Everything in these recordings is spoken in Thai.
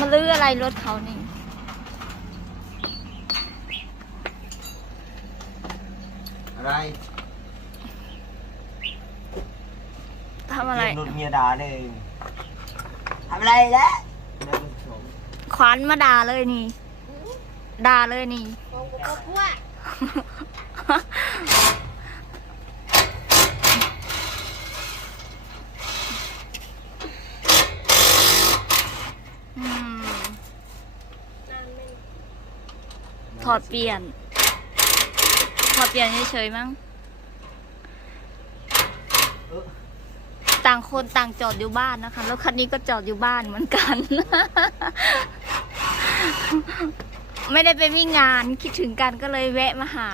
มาลื้ออะไรรถเขานี่อะไรทำอะไรเมียนุดเมียด่าเนี่ยทำอะไรแล้วขวานมาด่าเลยนี่ ด่าเลยนี่ ของกูก็พวก อืม นางไม่ ถอดเปลี่ยน ถอดเปลี่ยนเฉยๆมั้ง ต่างคนต่างจอดอยู่บ้านนะคะ แล้วคันนี้ก็จอดอยู่บ้านเหมือนกัน ไม่ได้ไปวิ่งงานคิดถึงกันก็เลยแวะมาหา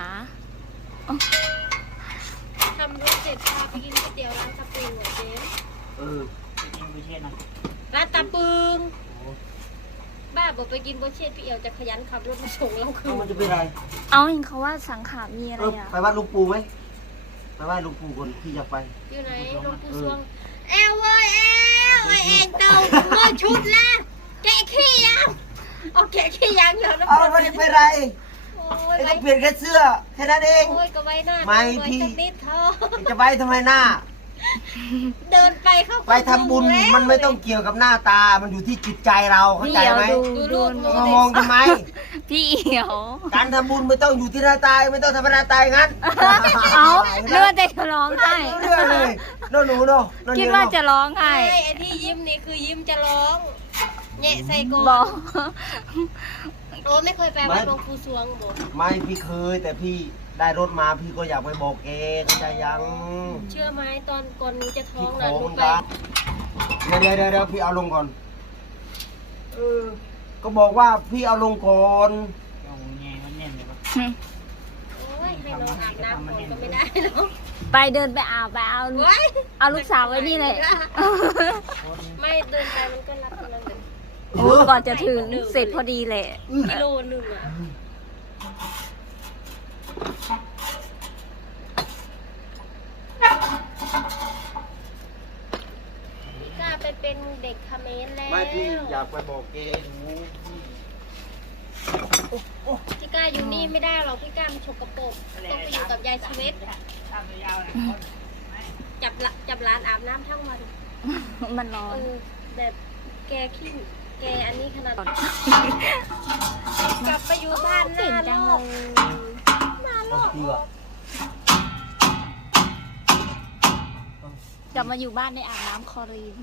ทำรถเสร็จพาไปกินก๋วยเตี๋ยวร้านตะปึงเหรอเจ๊เออร้านตะปึง บ้าบอกไปกินโบเชตพี่เอียวจะขยันขับรถมาส่งเราคืเอานมันจะเป็นไรเอาเห็นเขาว่าสังขารมีอะไรเอออะ ไปวัดหลุงปู่ไหมไปไหว้หลุงปู่คนที่อยากไป อยู่ไหนหลวงปู่สวงแอลเว้ยแอลไอเองเต่าเมื่อชุดละแกะขี้ยังเอาแกะขี้ยังเหรอแล้วเอามันจะเป็นไรโอ้ยไอ้ไว้ก็เปลี่ยนแค่เสื้อแค่นั้นเอง โอ้ยก็ไว้หน้าไม่ไว้พี่ สักนิดเถอะจะไปทำไมหน้า เดินไปเข้าไปทำบุญแล้วมันไม่ต้องเกี่ยวกับหน้าตา มันอยู่ที่จิตใจเราเข้าพี่ใจเอียวไหมดูดูดูรูปมามองทำไม พี่เอียว การทำบุญไม่ต้องอยู่ที่หน้าตาไม่ต้องทำหน้าตาอย่างนั้นเอาเลือดจะร้องไม่ต้อไห้งรู้เรื่องเลยโน่นหนูเนาะโน่นคิดเยวว่าเนาะจะร้องไห้ใช่ไอ้ที่ยิ้มนี่คือยิ้มจะร้องแงะใส่ก่อนบอกโอ้ไม่เคยไปวัดหลวงปู่สวงบอกไม่พี่เคยแต่พี่ ได้รถมาพี่ก็อยากไปบอกเองเข้าใจยังเชื่อไหมตอนก่อนหนูจะท้อพี่งขน่ะอหเหนูมือนไปกันเดี๋ยวเดี๋ยวเดี๋ยวเดี๋ยวพี่เอาลงก่อน เออ ก็บอกว่าพี่เอาลงก่อนโอ้ยให้น้องอาบน้ำก่อนก็ไม่ได้เนาะไปเดินไปอาบไปเอาลูกโอ้ยเอาลูกสาวไว้นี่เลยไม่เดินไปมันก็รับกันแล้วเลยโอ้ก่อนจะถึงเสร็จพอดีแหละ กิโลหนึ่งอะกล้าไปเป็นเด็กเขมรแล้ว ไม่พี่อยากไปบอกเองพี่กล้าอยู่นี่ไม่ได้หรอกพี่กล้ามันฉกกระโปรงต้องไปอยู่กับยายชีวิตจับละจับร้านอาบน้ำทั้งวันมันร้อเอน อแบบแกขี้แกอันนี้ขนาดกลับไปอยู่บ้านหน้าโลกหน้าโลกพี่ว่ากลับมาอยู่บ้านได้อาบน้ำคลอรีน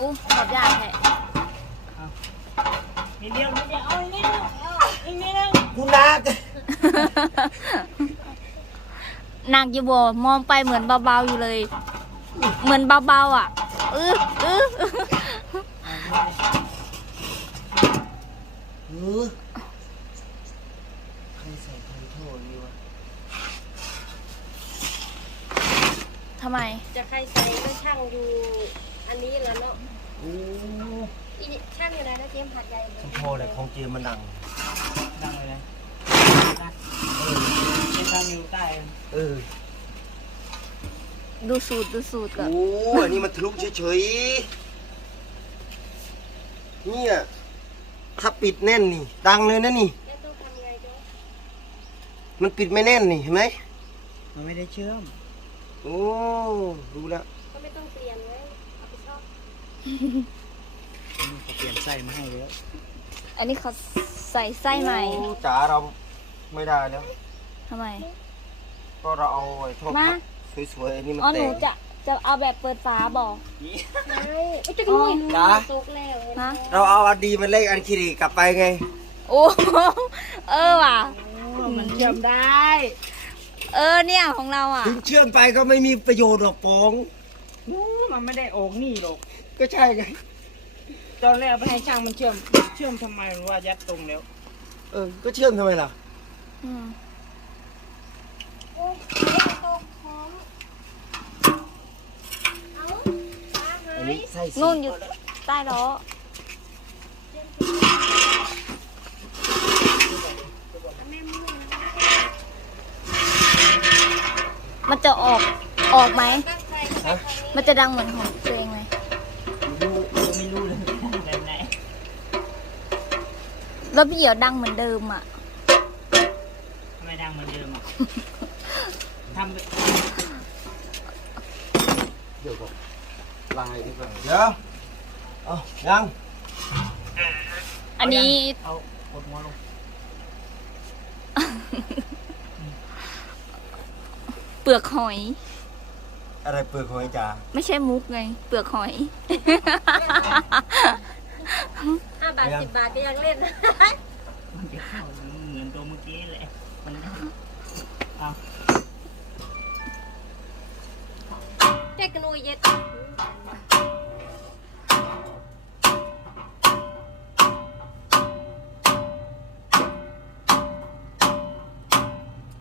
อู้ขอบยากแท้คุณนักนางอยู่บ่มองไปเหมือนเบาๆอยู่เลย เหมือนเบาๆอะอื้ออื้อเออใครใส่ใครโทษนี่วะ ทำไม จะใครใส่ก็ช่างอยู่ อันนี้แล้วเนาะ โอ้อีนี่ช่างอยู่ไหนนะเจมส์หัดใหญ่เลยโทษเลยของเจมมันดัง ดังเลยนะเออเป็นทางอยู่ใต้เออดูสูตรดูสูตรก่อนโอ้อันนี้มันทะลุเฉยๆเนี่ยถ้าปิดแน่นนี่ ดังเลยนะนี่ แล้วต้องทำไงจ๊ะมันปิดไม่แน่นนี่เห็นไหมมันไม่ได้เชื่อม โอ้รู้แล้ว เขาเปลี่ยนไส้มาให้แล้วอันนี้เขาใส่ไส้ใหม่โอ้จ๋าเราไม่ได้แล้ว ทำไม ก็เราเอาไอ้โทษมา สวยๆอันนี้มันอ๋อหแตนูกจะจะเอาแบบเปิดฝาบอกไม่ไอ้จะดูจ๋าตกแล้วเห็นไหมฮะเราเอาอันดีมันเลขอันคิริกลับไปไง โอ้ เออว่ะ มันเชื่อมได้ เออเนี่ยของเราอะ ถึงเชื่อมไปก็ไม่มีประโยชน์หรอกปอง มันไม่ได้โอ่งนี่หรอก ก็ใช่ไงตอนแรกไปให้ช่างมันเชื่อม เชื่อมทำไมว่ายัดตรงแล้ว เออ ก็เชื่อมทำไมล่ะ อืมงอนนู่นอยู่ใต้ล้อมันจะออกออกไหมมันจะดังเหมือนของ แล้วพี่เหี่ยวดังเหมือนเดิมอะ ทำไมดังเหมือนเดิมอะ ทำเดี๋ยวก่อนล้างอะไรดีกว่าเดี๋ยวเอายังอันนี้เอากดหัวลงเปลือกหอย อะไรเปลือกหอยจ๋าไม่ใช่มุกไง เปลือกหอย ห้าบาทสิบบาทก็ยังเล่นมันจะเข้าเหมือนตัวเมื่อกี้เลยมันเอาเทคโนโลยี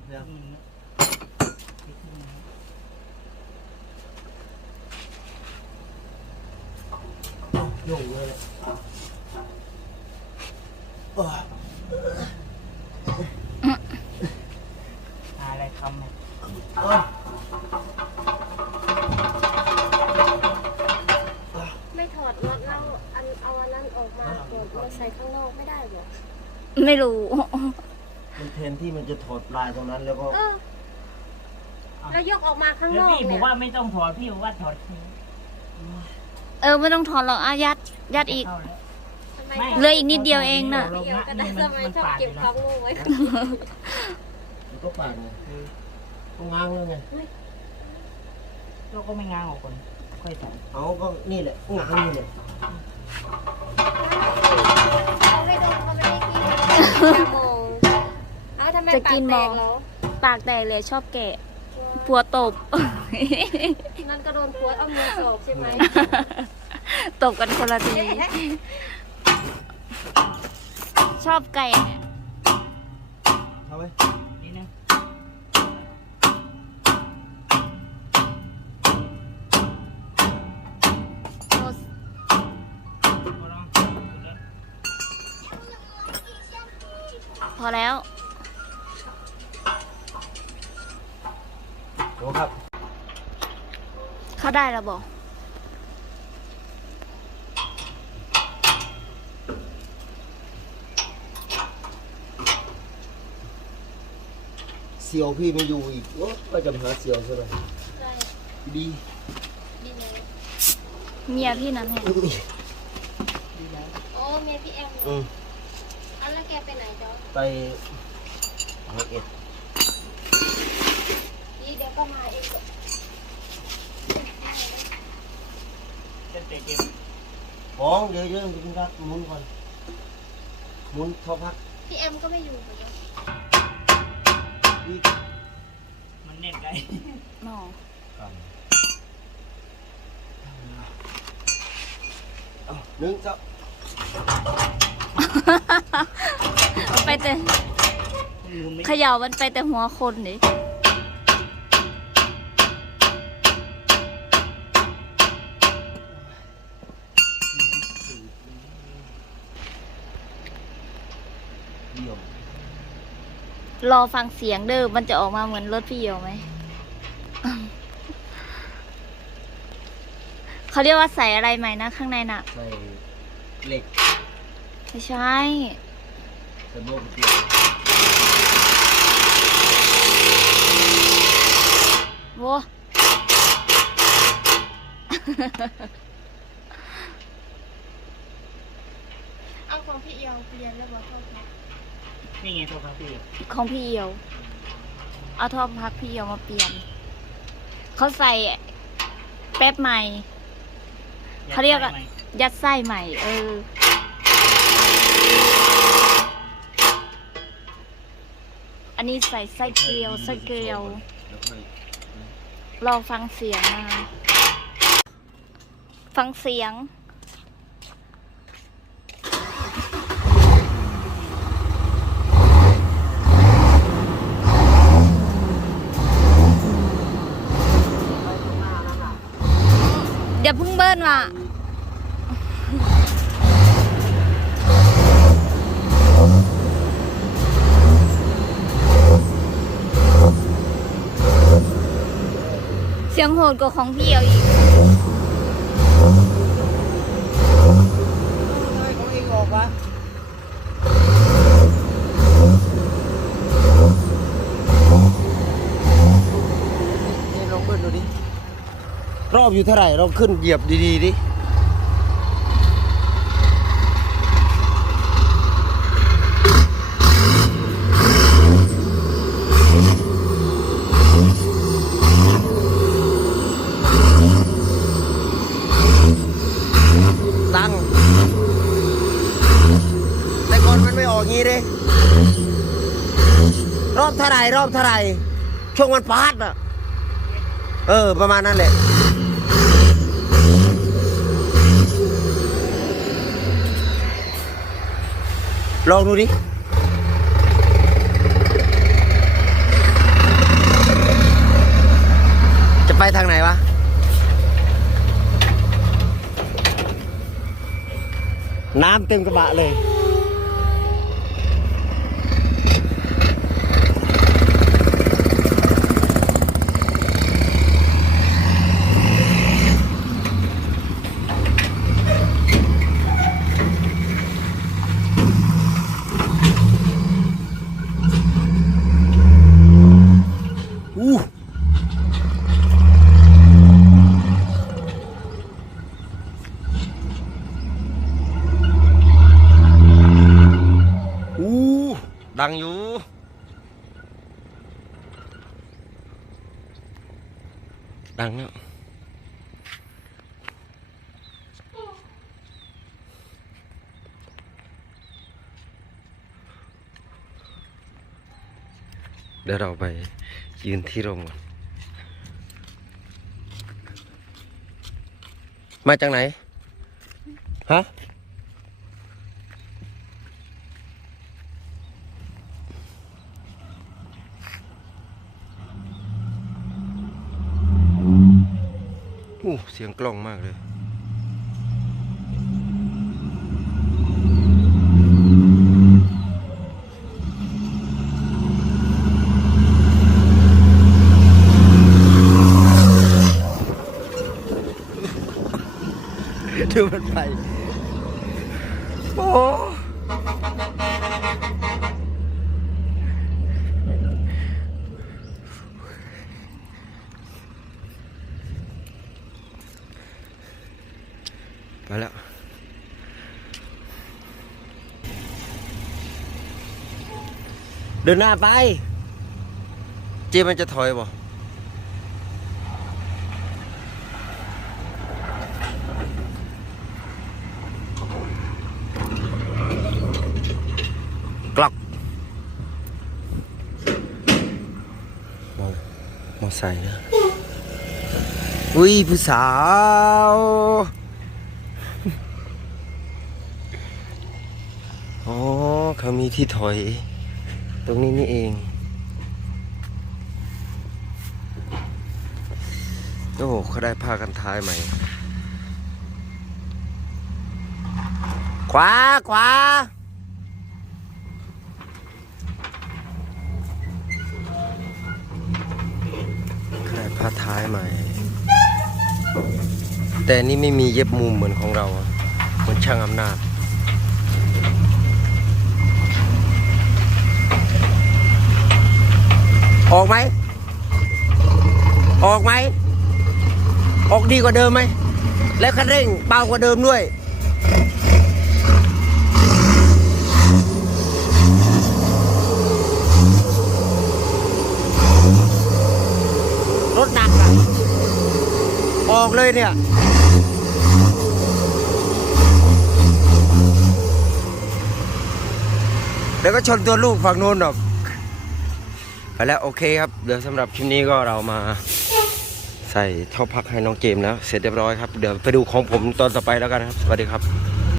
เดี๋ยวยุ่งเลยโอ้ย หาอะไรคำไหม โอ้ย ไม่ถอด น็อตแล้วอันเอาอันนั้นออกมาโกดมาใส่ข้างนอกไม่ได้หรอไม่รู้ มันแทนที่มันจะถอดปลายตรงนั้นแล้วก็เออแล้วยกออกมาข้างแล้นวอกพี่บเนี่อยกว่าไม่ต้องถอดพี่บอกว่าถอดทิ้งเออไม่ต้องถอนหรอกอายัดยัดอีก เข้าแล้ว ทำไมไม่ เหลืออีกนิดเดียวเองน่ะ เดียวก็ได้ทำไมชอบเก็บความโง่ไว้มันก็ปาดไงก็ง้างแล้วไงเราก็ไม่ง้างออกคน ค่อยใส่เอาก็นี่แหละง้างนี่แหละเอาให้โดนเขาไม่ได้กินยาโมงเอาทำไมจะปากิกนแตมองกแล้วปากแตกเลยชอบแกะผัวตบ นั่นก็โดนปวดเอามือสอบใช่ไหมตบกันคนละทีชอบไก่เนี่ยเอาไว้ อแล้ว โอ้ครับ เข้าได้แล้วบอกเสียวพี่ไม่อยู่อีกโอ้ก็จะหาเสียวซะเลยใช่ดีดีเลยเมียพี่นั้นไงโอ้เมียพี่แอมอืมอันแล้วแกไปไหนจ๊อ ไปร้อยเอ็ดนี่เดี๋ยวก็มาเองจะเตะเกมของเดี๋ยวยอะๆคุณครับหมุนก่อนหมุนเท่าพักพี่แอมก็ไม่อยู่เหรอจ๊ออีกมันแน่นไกลหนอกันเอาหนึ่งสอง ไปแต่ลืมไม่เขย่ามันไปแต่หัวคนดิเดี่ยวรอฟังเสียงเด้อ มันจะออกมาเหมือนรถพี่เหี่ยวไหม เขาเรียกว่าใส่อะไรใหม่นะ ข้างในน่ะ ใส่เหล็ก ไม่ใช่ ใส่โบกเตียวโว้เอาของพี่เอียวเปลี่ยนแล้วบอกเขาค่ะนี่ไงตัวคาเฟ่ของพี่เอียว เอาท่อพักพี่เอียวมาเปลี่ยน เขาใส่แป๊บใหม่ เขาเรียกอะยัดไส้ใหม่ เออ อันนี้ใส่ไส้เกลียวไส้เกลียว ลอยรอฟังเสียงนะคะฟังเสียงเดี๋ยวเพิ่งเบิ้ลว่ะ เสียงโหดกว่าของพี่เอียวอีกทำไมของเองออกวะนี่ลองเบิ้ลดูดิ รอบอยู่เท่าไหร่ลองขึ้นเหยียบดีๆดิ ตังค์แต่ก่อนมันไม่ออกงี้ดิ รอบเท่าไรรอบเท่าไหรช่วงมันปาดอะเออ ประมาณนั้นแหละลองดูดิจะไปทางไหนวะน้ำเต็มกระบะเลย อู้อู้ดังอยู่ ดังแล้วเดี๋ยวเราไปยืนที่ร่มก่อนมาจากไหน ฮะ อู้เสียงกล้องมากเลย ดูมันไป โอ้ ไปแล้วเดินหน้าไป เจมันจะถอยบ่กลักมองมอไซค์นะอุ้ยผู้สาว อ๋อเขามีที่ถอย ตรงนี้นี่เอง โอ้เขาได้ผ้ากันท้ายใหม่ขวาขวาได้ผ้าท้ายใหม่ แต่นี่ไม่มีเย็บมุมเหมือนของเราเหมือนช่างอำนาจ ออกไหม ออกไหม ออกดีกว่าเดิมไหม แล้วคันเร่งเบากว่าเดิมด้วย รถหนักอะออกเลยเนี่ยเดี๋ยวก็ชนตัวลูกฝั่งโน้นหรอก แล้วโอเคครับ เดี๋ยวสำหรับคลิปนี้ก็เรามาใส่ท่อพักให้น้องเจมส์แล้ว เสร็จเรียบร้อยครับ เดี๋ยวไปดูของผมตอนต่อไปแล้วกันครับ สวัสดีครับ